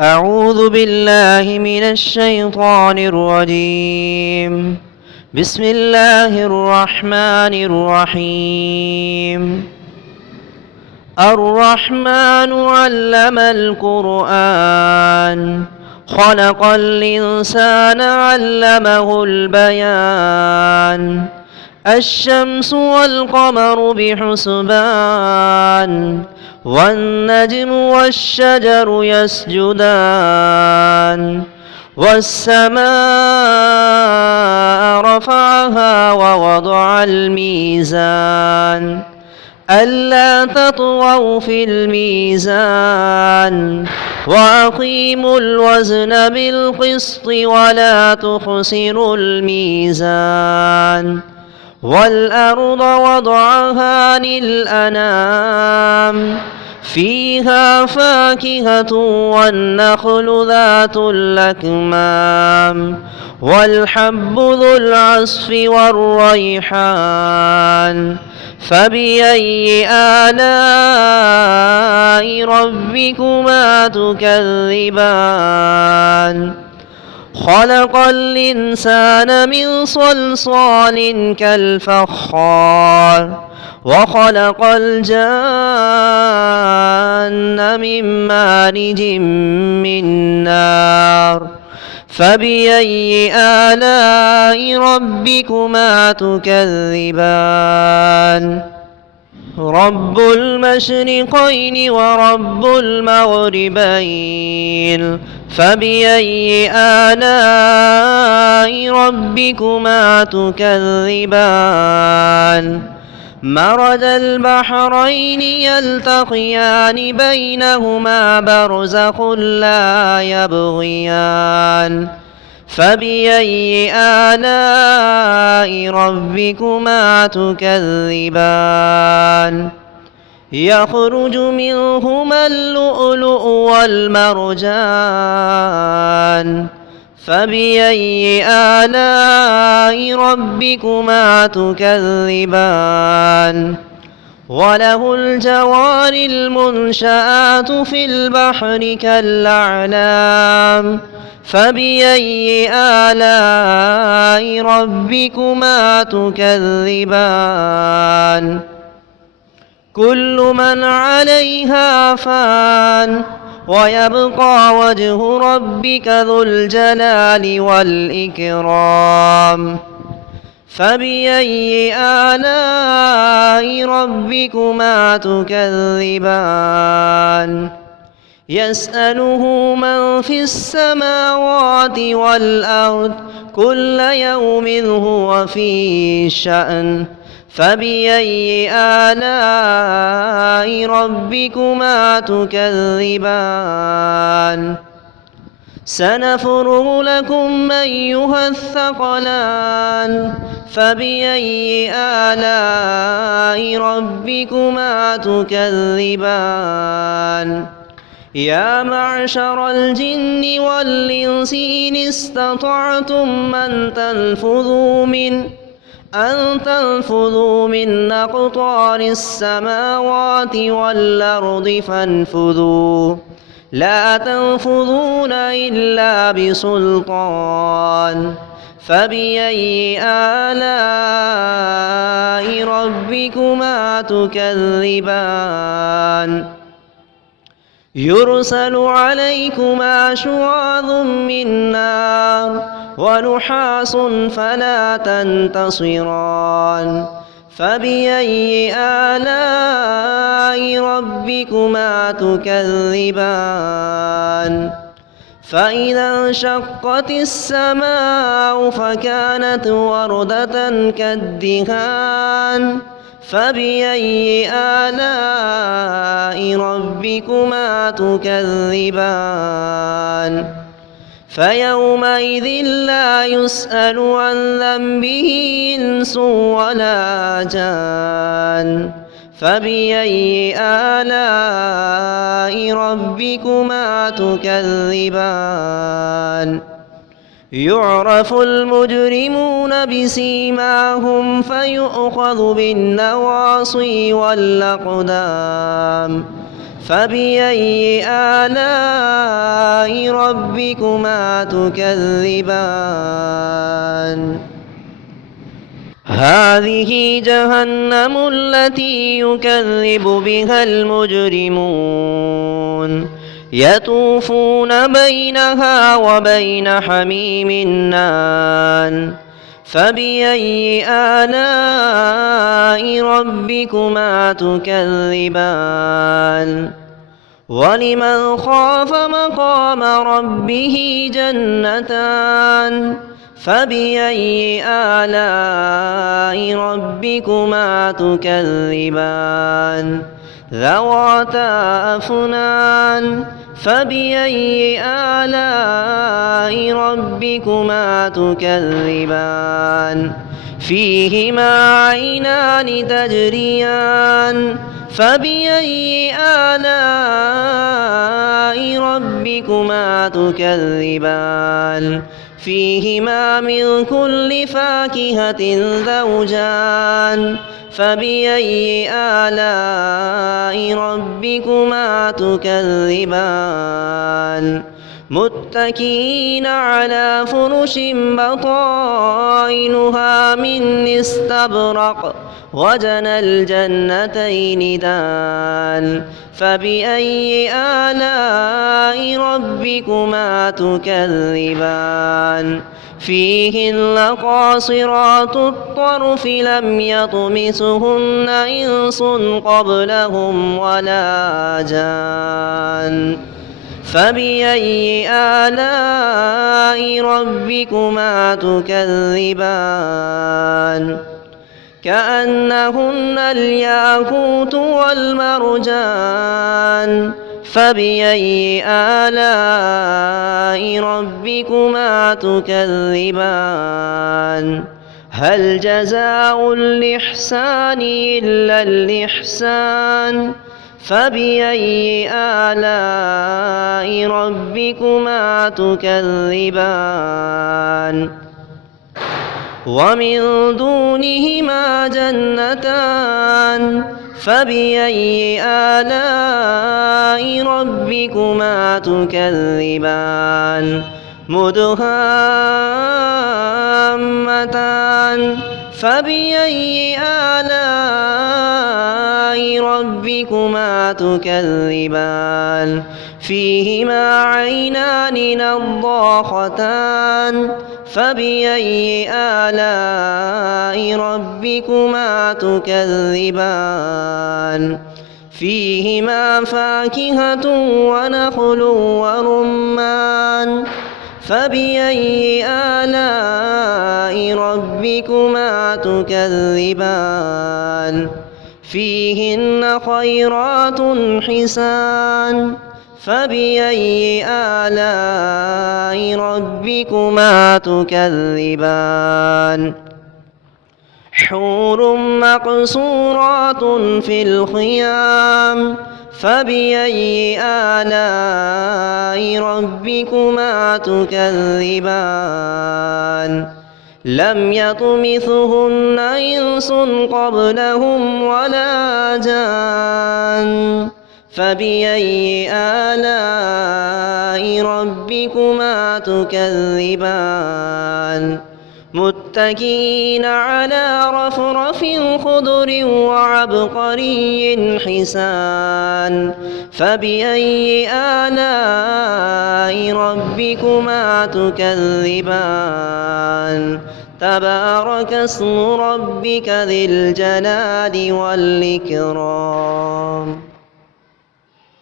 أعوذ بالله من الشيطان الرجيم. بسم الله الرحمن الرحيم. الرحمن علم القرآن خلق الإنسان علمه البيان. الشمس والقمر بحسبان والنجم والشجر يسجدان والسماء رفعها ووضع الميزان ألا تطغوا في الميزان وأقيموا الوزن بالقسط ولا تخسروا الميزان والأرض وضعها للأنام فيها فاكهة والنخل ذات الأكمام والحب ذو العصف والريحان فبأي آلاء ربكما تكذبان خلق الإنسان من صلصال كالفخار وخلق الجان من مارج من نار فبأي آلاء ربكما تكذبان رب المشرقين ورب المغربين فبأي آلاء ربكما تكذبان مرج البحرين يلتقيان بينهما برزخ لا يبغيان فبأي آلاء ربكما تكذبان يخرج منهما اللؤلؤ والمرجان فبأي آلاء ربكما تكذبان وله الجوار المنشآت في البحر كالأعلام فبأي آلاء ربكما تكذبان كل من عليها فان ويبقى وجه ربك ذو الجلال والإكرام فبأي آلاء ربكما تكذبان يسأله من في السماوات والأرض كل يوم هو في شأن فبأي آلاء ربكما تكذبان سنفرغ لكم أيها الثقلان فبأي آلاء ربكما تكذبان يا معشر الجن والإنس إن استطعتم أن تنفذوا من أقطار السماوات والأرض فانفذوا لا تنفذون إلا بسلطان فبأي آلاء ربكما تكذبان يرسل عليكما شواظ من نار ونحاس فلا تنتصران فبأي آلاء ربكما تكذبان فإذا انشقت السماء فكانت وردة كالدهان فبأي آلاء ربكما تكذبان فيومئذ لا يسأل عن ذنبه إنس ولا جان فبأي آلاء ربكما تكذبان يعرف المجرمون بسيماهم فيؤخذ بالنواصي والأقدام فبأي آلاء ربكما تكذبان هذه جهنم التي يكذب بها المجرمون يطوفون بينها وبين حميم آن فبأي آلاء ربكما تكذبان ولمن خاف مقام ربه جنتان فبأي آلاء ربكما تكذبان ذواتا أفنان فبأي آلاء ربكما تكذبان فيهما عينان تجريان فبأي آلاء ربكما تكذبان فيهما من كل فاكهة زوجان فبأي آلاء ربكما تكذبان متكئين على فرش بطائنها من استبرق وجنى الجنتين دان فبأي آلاء ربكما تكذبان فيهن قاصرات الطرف لم يطمثهن إنس قبلهم ولا جان فبأي آلاء ربكما تكذبان كأنهن الياقوت والمرجان فبأي آلاء ربكما تكذبان هل جزاء الإحسان إلا الإحسان فبأي آلاء ربكما تكذبان ومن دونهما جنتان فبأي آلاء ربكما تكذبان مدهامتان فبأي آلاء ربكما تكذبان فيهما عينان نضاختان فبأي آلاء ربكما تكذبان فيهما فاكهة ونخل ورمان فبأي آلاء ربكما تكذبان فيهن خيرات حسان فبأي آلاء ربكما تكذبان حور مقصورات في الخيام فبأي آلاء ربكما تكذبان لم يطمثهن إنس قبلهم ولا جان فبأي آلاء ربكما تكذبان متكئين على رفرف خضر وعبقري حسان فبأي آلاء ربكما تكذبان تبارك اسم ربك ذي الجلال والإكرام